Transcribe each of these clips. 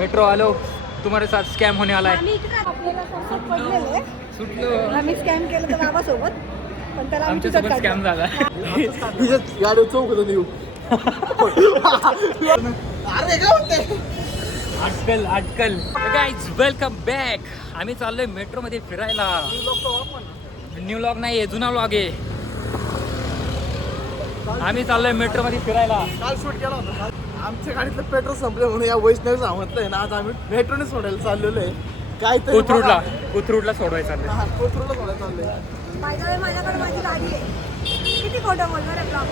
Metro आलो, तुम्हारे साथ स्कॅम होने वाला है. सुटलो आम्ही स्कॅम केलं तर बाबासोबत, पण त्याला आम्ही आमच्या तुझ्यात सोबत स्कॅम काढलं. झाला. गाडी चौकत येऊ. अरे काय होते अटकल अटकल. Guys welcome back. आम्ही चाललोय मेट्रो मध्ये फिरायला. न्यू व्लॉग नाही आहे, जुना व्लॉग आहे. आम्ही चाललोय मेट्रो मध्ये फिरायला. काल शूट केला होता. आमच्या गाडीतलं पेट्रोल संपलं म्हणून या वैष्णवी सांगितलंय ना, आज आम्ही मेट्रोने सोडायला चाललेलो आहे. काहीतरी कोथरूडला सोडवायचं चाललंय. कोथरूडला सोडायला चाललंय. माझ्याकडे माझी गाडी आहे. किती खोटं बोलणार आहे ब्लॉग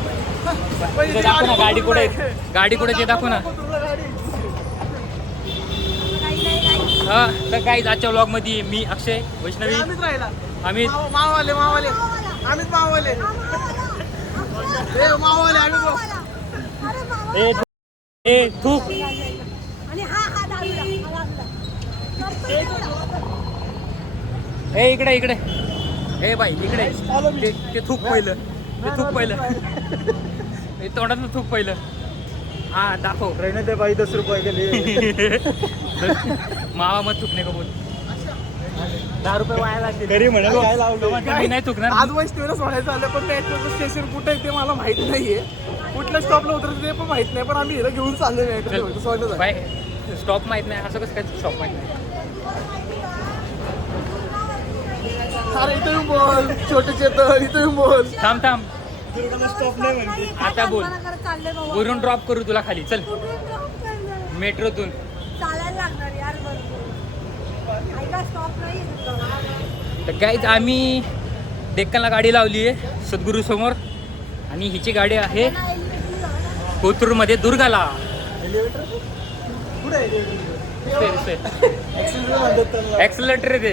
मध्ये. ते दाखव ना गाडी कुठे आहे. गाडी कुठे ते दाखव ना. हा तर काही आजच्या व्लॉग मध्ये मी अक्षय, वैष्णवी, आम्हीच राहिला. आम्ही मावाले आम्हीच मावाले आम्ही. ए थूक. आणि हा दारूला. ए इकडे ए बाई इकडे. ते थूक पहिलं. हे तोंडातलं थूक पहिलं. हा दाखव. रहने दे भाई 10 रुपये के लिए. मावा मत थुकणे का बोल. 10 रुपये वाया लागतील. घरी म्हणाले काय लावलं. मी नाही थुकणार. आज वैष्णवीला सोडायचं आलं, पण मेट्रोचं स्टेशन कुठे आहे ते मला माहित नाहीये. कुठल्या स्टॉपला उतरायचं ते पण माहित नाही, पण आम्ही हिला घेऊन चाललो मेट्रो सोडलं. बाय स्टॉप माहित नाही. असं कसं काय स्टॉप माहित नाही. अरे इथे येऊन बोल, छोटे चेतन इथे येऊन बोल. थांब दुर्गाला स्टॉप नाही म्हणते. आता बोल. वरून ड्रॉप करू तुला खाली. चल मेट्रोतून. चालायला लागणार यार. ऐका स्टॉप नाही. तर काहीच आम्ही डेक्कनला गाडी लावली आहे सद्गुरू समोर, आणि हिची गाडी आहे कोथरूडमध्ये दुर्गाला. ऍक्सिलेटर आहे ते.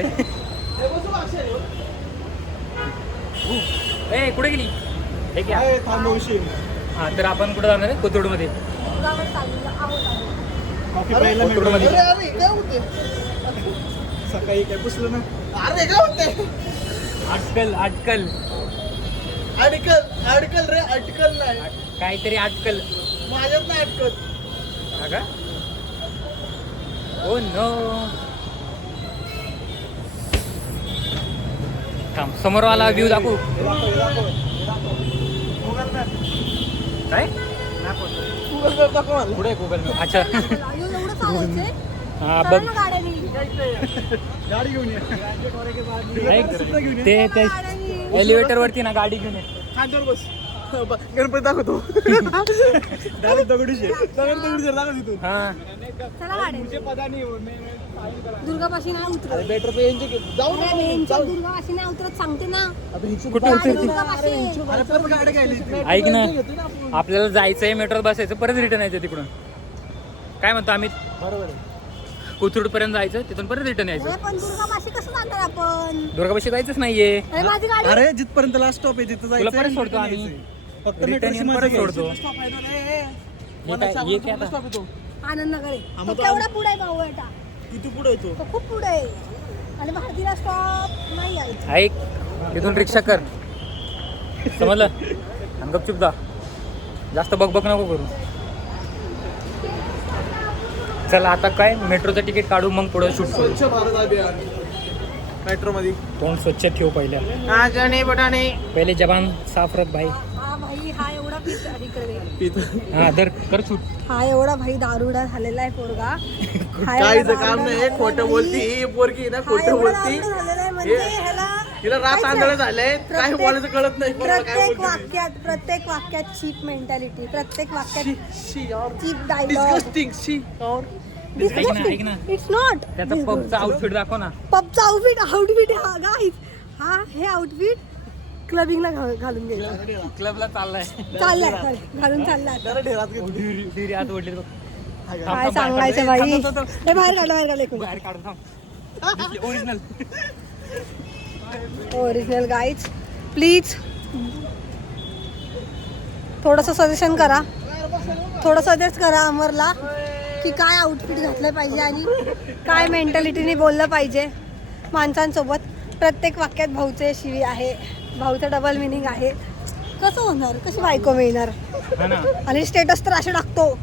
ए कुठे गेली. हे घ्या. हा तर आपण कुठे जाणार आहे. कोथरूडमध्ये. कोथरूडमध्ये. सकाळी काय पुसलं ना. अरे काय होते. अटकल अडकल रे, अटकल नाही. काहीतरी अटकल. माझ्यात नाही अटकल. का ओ नो. थांब समोरवाला व्ह्यू दाखवू. काय गुगल मॅप दाखव मला. पुढे गुगल मॅप. अच्छा एवढं चालायचंय. हा बघ. गाड्यानी गाडी घेऊन ये. ते एलिव्हेटर वरती ना गाडी घेऊन ये. खांद्यावर बस. गणपती दाखवतो. डायरेक्ट दगडूशे दाखव तिथून. हा चला गाड्यानी. दुर्गापाशी नाही उतरत. बेटर पे जाऊ अरे मेनच्या दुर्गापाशी नाही उतरत सांगते ना. कुठे उतरती. दुर्गापाशी. गाडी घ्यायली. ऐक ना, आपल्याला जायचंय मेट्रोत बसायचं, परत रिटर्न यायचं तिकडून. काय म्हणतो आम्ही. बरोबर आहे. कोथरूड पर्यंत जायचं, तिथून परत रिटर्न यायचं. अरे पण दुर्गापाशी कसं जाणार आपण. दुर्गापाशी जायचंच नाहीये. अरे माझी गाडी. अरे जिथपर्यंत लास्ट स्टॉप आहे तिथं तुला परत सोडतो आम्ही. फक्त रिटर्न येऊन परत सोडतो. हे काय येते आता. आनंद नगर आहे. तो केवढा पुढे आहे भाऊ बेटा. किती पुढे येतो. तो खूप पुढे आहे. आणि भारतीला स्टॉप नाही यायचं. ऐक तिथून रिक्षा कर. समजलं. आणि गपचूप जा. जास्त बक नको करू. चला आता काय मेट्रोचं तिकीट काढू, मग पुढे शूट करू. स्वच्छ भारत अभियान मेट्रो मध्ये. तोंड स्वच्छ ठेव पहिल्या. पहिले जबान साफ रख भाई. हा भाई हा एवढा इकडे. हा दर कर शूट. हा एवढा भाई दारुडा झालेला आहे पोरगा. काहीच काम नाही. खोटं बोलती ही पोरगी ना, खोटं बोलती. तिला रात आंधळ झालंय. काय बोलायचं कळत नाही. प्रत्येक वाक्यात चीप मेंटॅलिटी. प्रत्येक वाक्यात चीप डायलॉग. डिस्गस्टिंग शी. ऐक ना. It's not. त्याचा पबचा आउटफिट दाखव ना. पबचा आउटफिट हा गाईज. हा हे आउटफिट क्लबिंगला घालून गेला. क्लबला चाललाय. घालून चाललाय. डिरी आत ओढली. काय सांगायचं बाई. हे बाहेर काढलं एकूण. बाहेर काढून थांब. ओरिजिनल ओरिजिनल गाईज प्लीज थोडंसं सजेशन करा. थोडं सजेस्ट करा अमरला की काय आउटफिट घातलं पाहिजे आणि काय मेंटॅलिटीने बोललं पाहिजे माणसांसोबत. प्रत्येक वाक्यात भाऊचे शिवी आहे. भाऊचं डबल मिनिंग आहे. कसं होणार. कशी बायको मिळणार. आणि स्टेटस तर असे टाकतो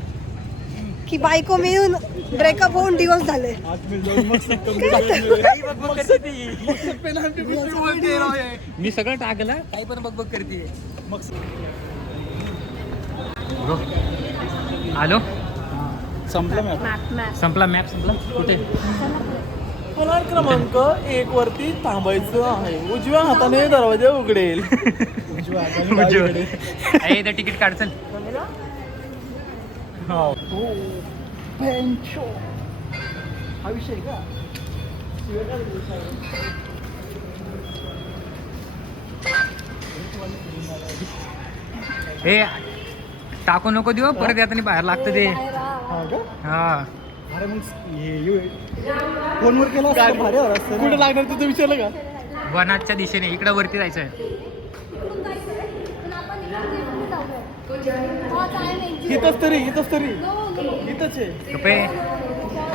की बायको मिळून ब्रेकअप होऊन डिवोर्स झाले. मी सगळं टाकलं काही पण बघ करते. आलो संपलं मॅप. संपला मॅप संपला. कुठे पुलार क्रमांक 1 वरती थांबायचं आहे. उजव्या हाताने दरवाजा उघडेल. उजव तिकीट काढ चल. हा विषय का हे टाकू नको देऊ परत येताना बाहेर लागतं ते. हा अरे मग फोनवर केला कुठे लागणार तुझं विचारलं का? वनाच्या दिशेने इकडे वरती जायचंय. इथंच तरी इथंच आहे. चुपे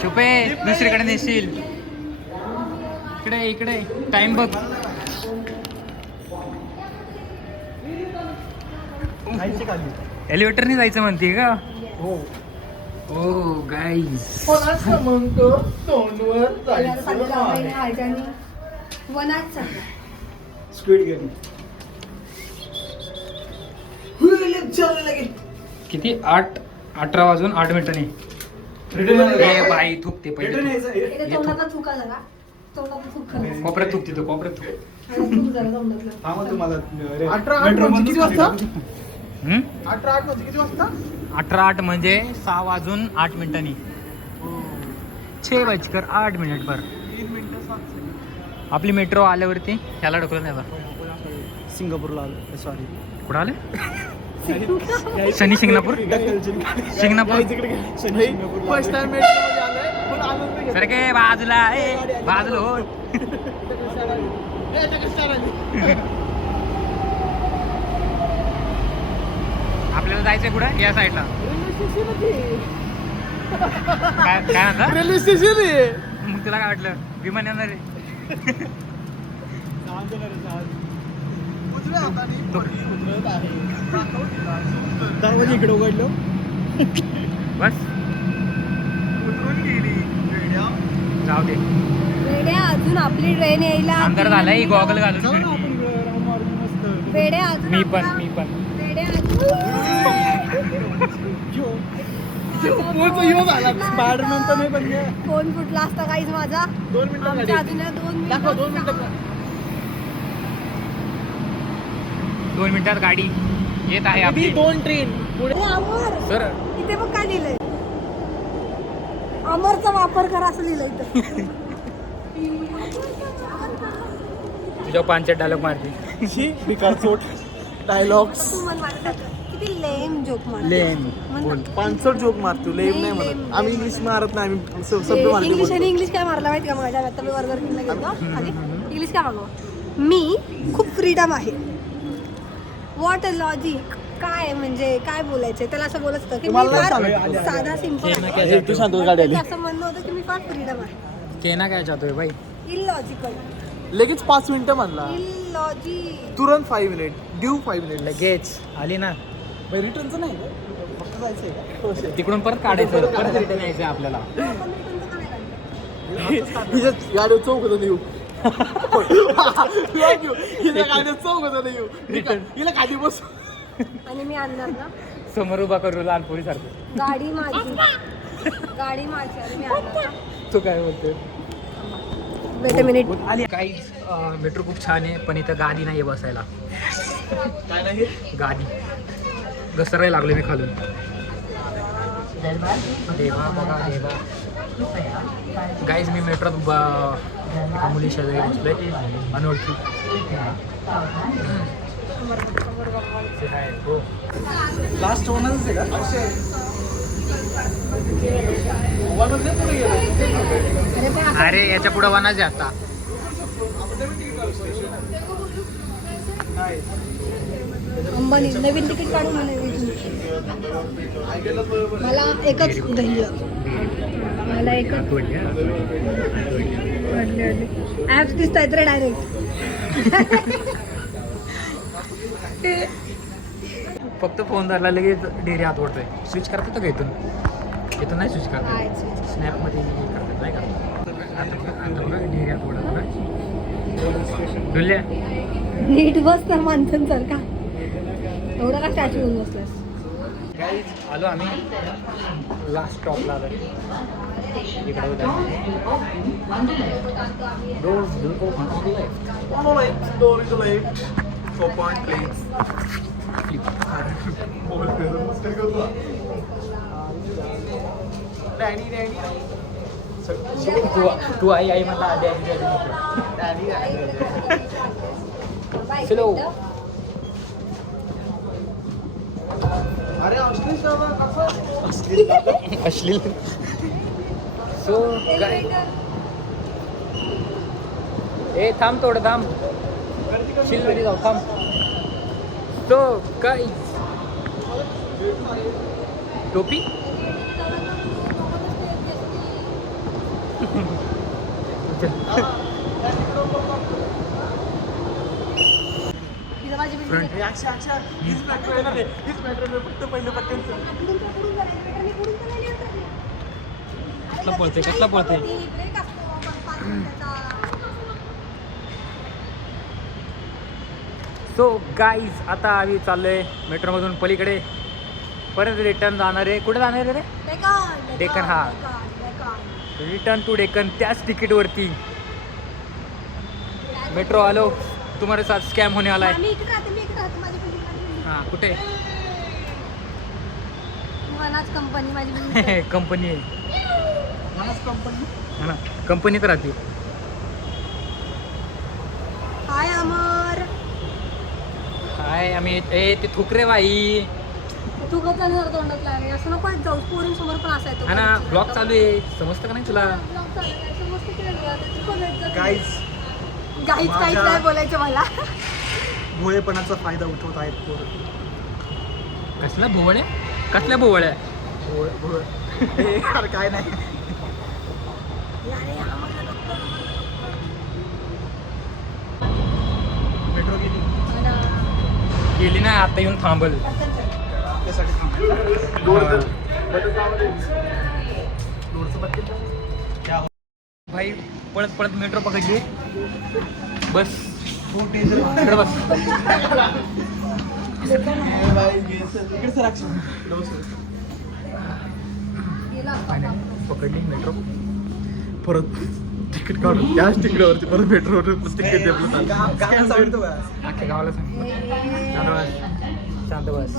चुपे दुसरीकडे नेशील. इकडे इकडे टाइम बघ. एलिव्हेटरने जायचं म्हणते का? हो ओ गाईज क्रमांक 2 वर वनात स्क्विड गेम. किती 18 वाजून 8 मिनिटांनी. ए बाई थुकते पहिले. तोंडाचा थुका जरा. तोंडाचा थुक खरं. कोपऱ्यात थुकते तो कोपऱ्यात थुक. थुक जरा तोंडातलं. तुम्हाला 18 किती वाजता? 18 किती वाजता? 18 म्हणजे 6 वाजून 8 मिनिटांनी. 6:08 पर 3 मिनिटं 7 सेकंद. आपली मेट्रो आल्यावरती ह्याला ढकलून नाही बा. सिंगापूरला आलो. सॉरी कुठं आले? शनी शिंगणापूर. शिंगणापूर फर्स्ट टाइम मेट्रोमध्ये आलोय पण आनंद घेतला. सर के बाजूला बाजूला हो. आपल्याला जायचंय कुठं? या साईडला. काय म्हणता? रेल्वे स्टेशन आहे. मग तुला काय वाटलं विमान येणार आहे? दरवाजा इकडे उघडलो. बस जाऊ दे. वेड्या अजून आपली ट्रेन यायला अंधार झालाय. गॉगल घालून वेड्या अजून मी पण वेड्या स्पायडरमॅन तर नाही पण फोन फुटला असता काहीच माझा. 2 मिनिटं आमच्या अजून 2 मिनिटं. 2 मिनिटात गाडी येत आहे आपली. 2 ट्रेन अमर सर इथे बघ काय लिहिलंय. अमरचा वापर करा असं लिहिलंय इथं. तुझ्या 5 डायलॉग मारते. बिकार चोट डायलॉग्स. तू म्हण माझ्यासारखं. किती लेम जोक मार. बोल 500 जोक मारतो. लेम नाही म्हणत आम्ही. इंग्लिश मारत नाही आम्ही. शब्द मारतो. इंग्लिश आणि इंग्लिश काय मारला माहिती का? माझ्या आता मी वर्गर किंग गेलो खाली. इंग्लिश काय मागव. मी खूप फ्रीडम आहे. What a logic. काय म्हणजे काय बोलायचं त्याला? असं बोलत होतं की मी मला फार सांग. साधा सिंपल तू शांत गाडी आली. असं म्हणणं होतं की मी फार फ्रीडम आहे. केना काय चाहतोय भाई? इलॉजिकल. लगेच 5 मिनिटं म्हणला. इलॉजिक. तुरंत 5 मिनिट. Due 5 minute. लगेच आली ना. रिटर्नचं नाही का? फक्त जायचंय का? तिकडून परत काढायचं. परत रिटर्न यायचं आपल्याला. हिच्या गाडीवर चौक होतं येऊ. हिच्या गाडीवर चौक होतं येऊ. हिला गाडी बस. आणि मी आणणार ना समोर उभा करू लहानपुरी सारखं. गाडी माझी. गाडी माझी आणि मी आणणार. तू काय बोलतोय? Weight a minute. आली काही. मेट्रो खूप छान आहे पण इथं गादी नाही आहे बसायला. काय नाही गादी घसरायला लागले मी खालून. देवा बघा देवा. गाईज मी मेट्रोत एका मुली शेजारी बसलोय अनोळखी. लास्ट वनच आहे का? अरे याच्या पुढे वनाच आहे आता. अंबानी नवीन तिकीट काढून मला एकच ध्येय. मला एकच ऍप्स दिसत आहेत रे डायरेक्ट. फक्त फोन धरला लगेच डेरी हात ओढतोय. स्विच करतो का इथून? तिथं नाही स्विच करतात, नाही switch. स्नॅपमध्ये हे करतात नाही का. आता बघा ढेऱ्या थोडा थोडा डुल्या. नीट बस ना माणसांसारखा, एवढा का स्टॅच्यू होऊन बसलास. गाईज आलो आम्ही लास्ट स्टॉपला आलो. इकडे होता Door is left. 4 point please. तू आई आई म्हणता आधी आधी चलो. अरे अश्लील शब्द कसं? अश्लील. सो काय ए थांब थोडं थांब, शिलवरी जाऊ थांब. सो काय टोपी फ्रंट कसला पळते. सो गाईज आता आम्ही चाललोय मेट्रोमधून पलीकडे, परत रिटर्न जाणार आहे. कुठे जाणार आहे रे? डेक्कन. हा, रिटर्न टू डेक्कन. त्याच तिकीटवरती मेट्रो आलो. तुम्हारे साथ स्कॅम होने वाला है. हां कुठे? मनाच कंपनी माझी कंपनी आहे कंपनी हा ना, कंपनीत राहते. हाय अमर, हाय आम्ही ए ते थुकरे बाई. तू कसं जाणार तोंडात लागले असं नको जाऊ. पोरीं समोर पण असायचं हा ना, ब्लॉग चालू आहे, समजतं का नाही तुला? गाईज काहीच नाही बोलायचं मला. भोळेपणाचा फायदा उठवत आहेत पोरं. कसल्या भोवळ्या? कसल्या भोवळ्या? अरे काय नाही. मेट्रो गेली गेली नाही, आता येऊन थांबल. त्यासाठी भाई पळत पळत मेट्रो पकडली. बस इकडे बस. पकडली मेट्रो. परत तिकीट काढून त्याच तिकीटावरती परत मेट्रोवर तिकीट देतो. अख्ख्या गावाला सांग. शांत बस.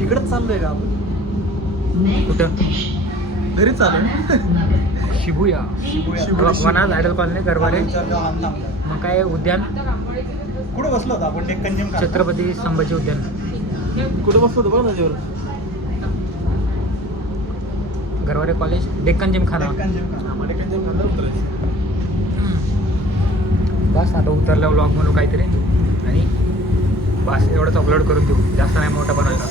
इकडंच चाललोय का आपण? कुठं? घरी चालू. शिबूया. वना झाडल कॉलनी गरवारे. मग काय उद्यान? कुठं बसलो होतो आपण? डेक्कन जिम. छत्रपती संभाजी उद्यान. कुठं बसलो होतो बघ ना जेवढं. गरवारे कॉलेज, डेक्कन जिम खाना. डेक्कन जिम खाना उतरायचं. बस आता उतरल्या व्लॉग म्हणून काहीतरी आणि बस एवढंच अपलोड करून देऊ. जास्त नाही मोठा बनवायचा.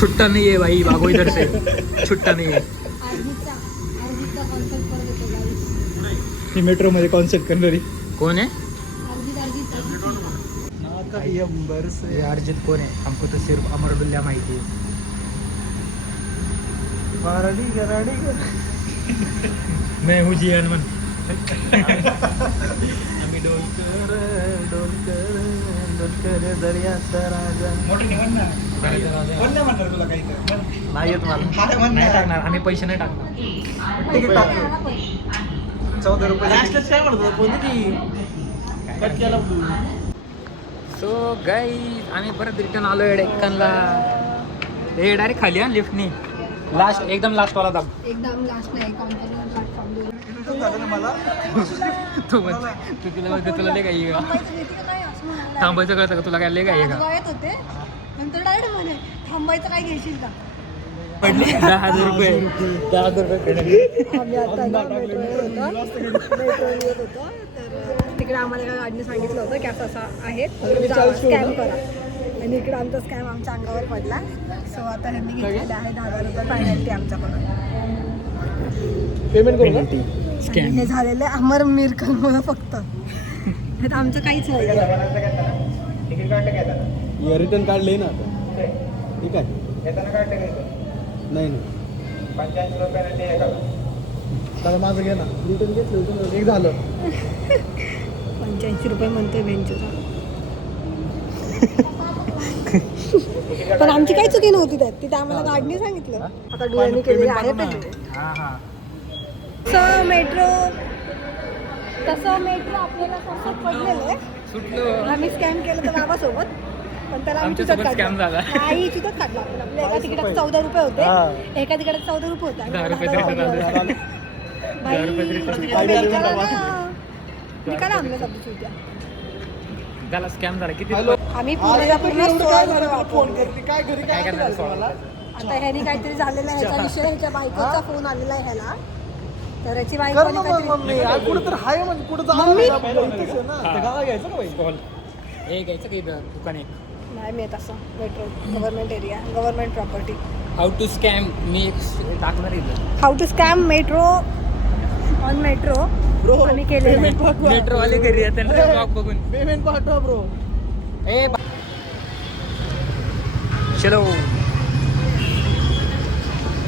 छुट्टा नहीं है भाई, भागो इधर से. छुट्टा नहीं है. मेट्रो मध्ये कॉन्सर्ट करणारी कौन है? ये अर्जित कौन है? हमको तो सिर्फ अमरदुल्ला माहिती है. मैं हूँ जी हनुमान. आम्ही डोलकर दर्याचा राजा. तुला काही नाही येत मला. नाही टाकणार आम्ही, पैसे नाही टाकणार. तिकीट टाकतो 14 रुपये. काय म्हणतो कोणती कट केला. सो गाईज आम्ही परत रिटर्न आलो आहे डेक्कनला. हे डायरेक्ट खाली हा लिफ्टनी. लास्ट एकदम लास्ट वाला दाब. एकदम लास्ट नाही झालं ना मला. तू तुला म्हणते तुला लय काही का थांबायचं कळतं का तुला? काय लय काही का? होते नंतर डायरेक्ट म्हणे थांबायचं काय घेशील का? पडली 10,000 रुपये. 10,000 रुपये पडले. आम्ही आता मेट्रो येत होतो तर तिकडे आम्हाला एका गाडीने सांगितलं होतं की असं आहे, स्कॅम करा. आणि आणि इकडे आमचा स्कॅम आमच्या अंगावर पडला. सो आता ह्यांनी घेतलेले आहे 10,000 रुपये पेनल्टी आमच्याकडून. पेमेंट करू का? आणि हे झालेलं आहे अमर मिरकरमुळं फक्त. हे तर आमचं काहीच नाही. रिटर्न काढले ना आता. ठीक आहे नाही नाही 85 रुपये माझं घे ना. रिटर्न घेतलं एक झालं. 85 रुपये म्हणतोय बेंचचा. पण आमची काही चुकी नव्हती त्यात. तिथे आम्हाला गाडीने सांगितलं. आता डोळ्यांनी केलेली आहे पेमेंट. मेट्रो तसं मेट्रो आपल्याला कसं पडलेलं आहे. आम्ही स्कॅम केलं तर बाबासोबत. पण त्याला आम्ही तिथंच काढला. नाही तिथंच काढला आपण. आपल्या एका तिकिटात 14 रुपये होते. एका तिकिटात 14 रुपये होते. निकाला आमल्या सबची उद्या. झाला स्कॅम झाला. किती आम्ही फोन करते काय घरी काय करणार तुम्हाला? आता ह्यानी काहीतरी झालेलं आहे. ह्याचा विषय ह्याच्या बायकोचा फोन आलेला आहे ह्याला. तर याची बायको कुठं तर हाय म्हणजे कुठं मम्मी? घ्यायचं का बाई? हे घ्यायचं काही दुकान एक. नाही मी तसं metro government area government property. How to scam मी एक टाकणार इथं. How to scam metro on metro आम्ही केलेलं आहे. मेट्रोवाले घरी येतात ब्लॉग बघून. पेमेंट पाठवा ब्रो. चलो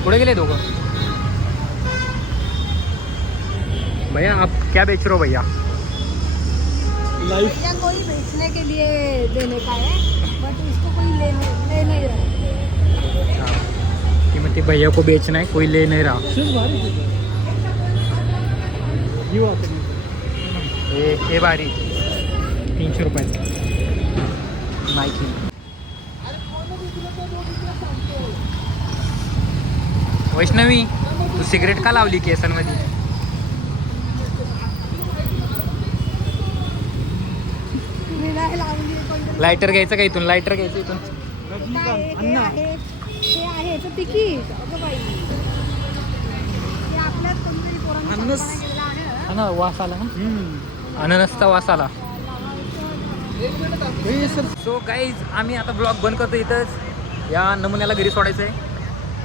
पुढे गेले दोघं. भैया आप क्या बेच रहे हो भैया? लाइफ भैया कोई बेचने के लिए देने का है बट इसको कोई ले नहीं रहा. कि मतलब भैया को बेचना है कोई ले नहीं रहा. हे भारी 300 रुपयाचं नाईकी. वैष्णवी तू सिगरेट का लावली केसांमध्ये? मी नाही लावली. लायटर घ्यायचं का इथून? लायटर घ्यायचं इथून. हे आहे याचं तिकीट. अगं बाई हे आपल्याच कोणतरी पोरांनी केलेलं आहे. हा ना वास आला ना. अननसचा वास आला. सो गाईज आम्ही आता ब्लॉग बंद करतो इथंच. या नमुन्याला घरी सोडायचं आहे.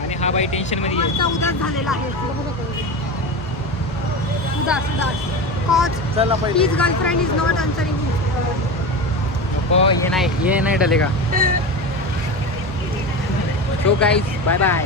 आणि हा बाई टेन्शनमध्ये आहे. उदास झालेला आहे. उदास cause his girlfriend is not answering. ये नाही डलेगा. So guys bye bye.